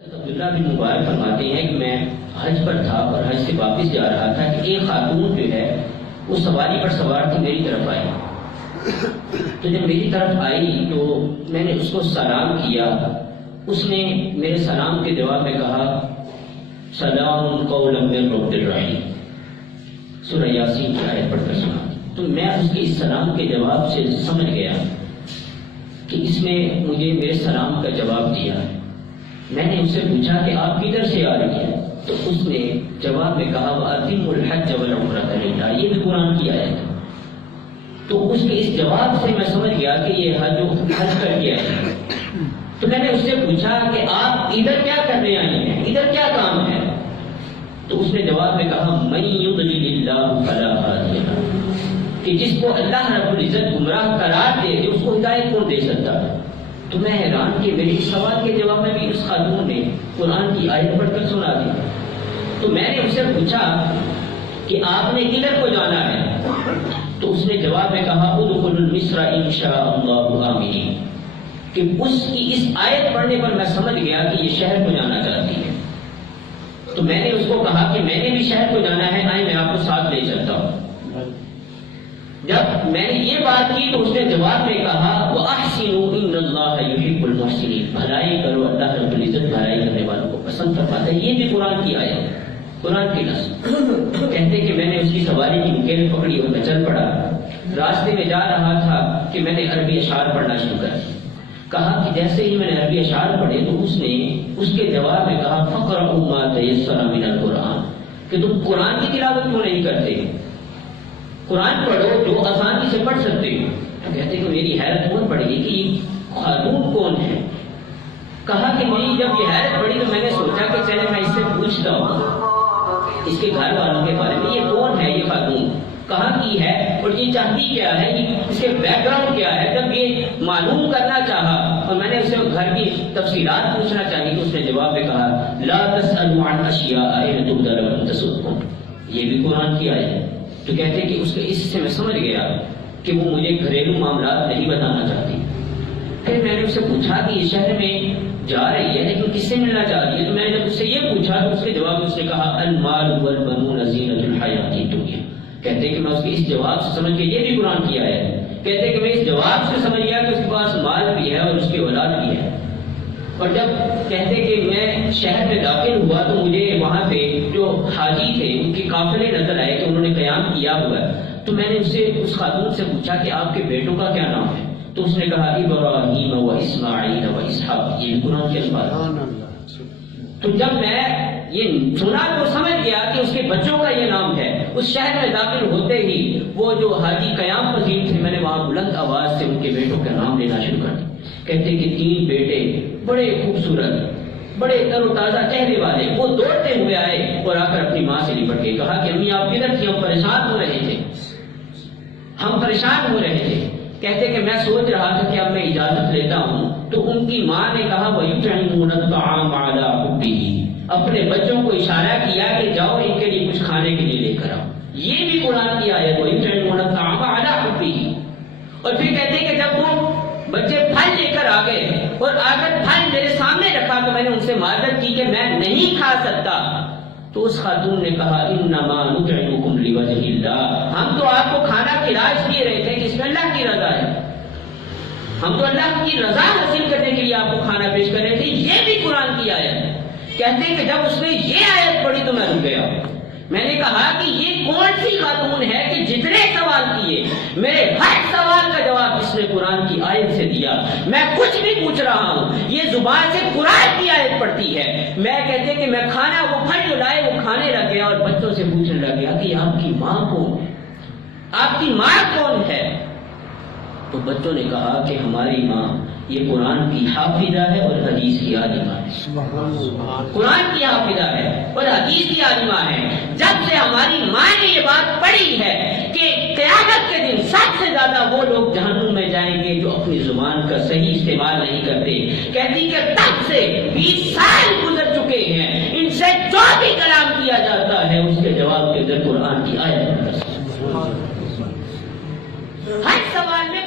عبداللہ بن مبارک فرماتے ہیں کہ میں حج پر تھا اور حج سے واپس جا رہا تھا کہ ایک خاتون جو ہے وہ سواری پر سوار تھی، میری طرف آئی۔ تو جب میری طرف آئی تو میں نے اس کو سلام کیا، اس نے میرے سلام کے جواب میں کہا سلام قولا من رب الرحیم، سورہ یاسین کی آیت پڑھ کر سنا۔ تو میں اس کے اس سلام کے جواب سے سمجھ گیا کہ اس نے مجھے میرے سلام کا جواب دیا ہے۔ میں نے اس سے پوچھا کہ آپ کدھر سے آ رہی ہیں؟ تو اس نے جواب میں کہا وَأَتِمُّ الْحَجَّ وَالْعُمْرَةَ لِلَّهِ، یہ بھی قرآن کی آیت ہے۔ تو اس کے اس جواب سے میں سمجھ گیا کہ یہ حج کر کے آئی ہے۔ تو میں نے اس سے پوچھا کہ آپ ادھر کیا کرنے آئی ہیں، ادھر کیا کام ہے؟ تو اس نے جواب میں کہا مَن يُضْلِلِ اللَّهُ فَلَا هَادِيَ لَهُ، کہ جس کو اللہ رب العزت گمراہ قرار دے اس کو ہدایت کون دے سکتا ہے؟ تو میں حیران کہ میرے اس سوال کے جواب میں بھی اس خاتون نے قرآن کی آیت پڑھ کر سنا دی۔ تو میں نے اس سے پوچھا کہ آپ نے کدھر کو جانا ہے؟ تو اس نے جواب میں کہا ادخلوا مصر ان شاء اللہ آمنین، کہ اس کی اس آیت پڑھنے پر میں سمجھ گیا کہ یہ شہر کو جانا چاہتی ہے۔ تو میں نے اس کو کہا کہ میں نے بھی شہر کو جانا ہے، آئے میں آپ کو ساتھ لے چلتا ہوں۔ جب میں نے یہ بات کی تو اس نے جواب میں کہا وَأَحْسِنُوا إِنَّ اللَّهَ يُحِبُّ الْمُحْسِنِينَ، بھلائی کرو، اللہ رب العزت بھلائی کرنے والوں کو پسند فرماتا ہے۔ یہ بھی قرآن کی آیت ہے، قرآن کی نص۔ کہتے کہ میں نے اس کی سواری کی نکیل پکڑی اور میں چل پڑا۔ راستے میں جا رہا تھا کہ میں نے عربی اشعار پڑھنا شروع کر دیا۔ کہا کہ جیسے ہی میں نے عربی اشعار پڑھے تو اس نے اس کے جواب میں کہا فَقْرَؤُوا مَا تَيَسَّرَ مِنَ الْقُرْآنِ، کہ تم قرآن کی تلاوت کیوں نہیں کرتے؟ قرآن پڑھو جو آسانی سے پڑھ سکتے ہو۔ کہتے کہ میری حیرت کون پڑ گئی کہ یہ خاتون کون ہے؟ کہا کہ میری جب یہ حیرت پڑی تو میں نے سوچا کہ چلے میں اس سے پوچھتا ہوں اس کے گھر والوں کے بارے میں، یہ کون ہے، یہ خاتون کہاں کی ہے اور یہ چاہتی کیا ہے، اس کے بیک گراؤنڈ کیا ہے۔ جب یہ معلوم کرنا چاہا اور میں نے اسے گھر کی تفصیلات پوچھنا چاہی تو اس نے جواب میں کہا لا تسألوا عن اشیاء ان تبد لکم تسؤکم، یہ بھی قرآن کی آیت ہے۔ تو کہتے کہ اس کے اس سے میں سمجھ گیا کہ وہ مجھے گھریلو معاملات نہیں بتانا چاہتی۔ پھر میں نے اس سے پوچھا کہ یہ شہر میں جا رہی ہے لیکن کس سے ملنا چاہ رہی ہے؟ تو میں نے جب اس سے یہ پوچھا تو اس کے جواب میں اس نے کہا المال والبنون زینۃ الحیات الدنیا۔ کہتے کہ میں اس کے اس جواب سے سمجھ گیا، یہ بھی قرآن کی آیت ہے۔ کہتے کہ میں اس جواب سے سمجھ گیا کہ اس کے پاس مال بھی ہے اور اس کی اولاد بھی ہے۔ اور جب کہتے کہ میں شہر میں داخل ہوا تو مجھے وہاں پہ جو حاجی تھے ان کے قافلے نظر آئے کہ انہوں نے قیام کیا ہوا ہے۔ تو میں نے اس خاتون سے پوچھا کہ آپ کے بیٹوں کا کیا نام ہے؟ تو اس نے کہا ابراہیم و اسماعیل و اسحاق، یہ قرآن کے الفاظ۔ تو جب میں یہ سنا تو سمجھ گیا کہ اس کے بچوں کا یہ نام ہے۔ اس شہر میں داخل ہوتے ہی وہ جو حاجی قیام پذیر تھے میں نے وہاں بلند آواز سے ان کے بیٹوں کا نام لینا شروع کر دیا۔ کہتے کہ 3 بیٹے بڑے خوبصورت، بڑے تر و تازہ چہرے والے، وہ دوڑتے ہوئے آئے اور آ کر اپنی ماں سے لپٹ کے کہا کہ امی آپ کدھر تھی؟ ہم پریشان ہو رہے تھے، ہم پریشان ہو رہے تھے۔ کہتے کہ میں سوچ رہا تھا کہ اب میں اجازت لیتا ہوں۔ تو ان کی ماں نے کہا وَيُطْعِمُونَ الطَّعَامَ عَلَىٰ حُبِّهِ، اپنے بچوں کو اشارہ کیا کہ جاؤ ان کے لیے کچھ کھانے کے لیے لے کر آؤ۔ یہ بھی قرآن کی آیت وَيُطْعِمُونَ الطَّعَامَ عَلَىٰ حُبِّهِ۔ اور پھر کہتے کہ جب وہ بچے پھل لے کر آ گئے اور آ کر پھل میرے سامنے رکھا تو میں نے ان سے معذرت کی کہ میں نہیں کھا سکتا۔ تو اس خاتون نے کہا انما نطعمکم لوجہ اللہ، ہم تو آپ کو کھانا کھلا اس لیے رہے تھے کہ اس میں اللہ کی رضا ہے، ہم تو اللہ کی رضا حاصل کرنے کے لیے آپ کو کھانا پیش کر رہے تھے۔ یہ بھی قرآن کی آیت ہے۔ کہتے ہیں کہ جب اس نے یہ آیت پڑھی تو میں رک گیا۔ میں نے کہا کہ یہ کون سی خاتون ہے کہ جتنے سوال کیے میرے ہر سوال کا جواب اس نے قرآن کی آیت سے دیا۔ میں کچھ بھی پوچھ رہا ہوں یہ زبان سے قرآن کی آیت پڑھتی ہے۔ میں کہتے کہ میں کھانا وہ پھل جو لائے وہ کھانے لگ گیا اور بچوں سے پوچھنے لگ گیا کہ آپ کی ماں کون ہے، آپ کی ماں کون ہے؟ تو بچوں نے کہا کہ ہماری ماں یہ قرآن کی حافظہ ہے اور حدیث کی عالمہ ہے۔ قرآن کی حافظہ ہے اور حدیث کی عالمہ ہے۔ جب سے ہماری ماں نے یہ بات پڑھی ہے کہ قیامت کے دن سب سے زیادہ وہ لوگ جہنم میں جائیں گے جو اپنی زبان کا صحیح استعمال نہیں کرتے، کہتی کہ تب سے 20 سال گزر چکے ہیں، ان سے جو بھی کلام کیا جاتا ہے اس کے جواب کے اندر قرآن کی آیت ہر سوال میں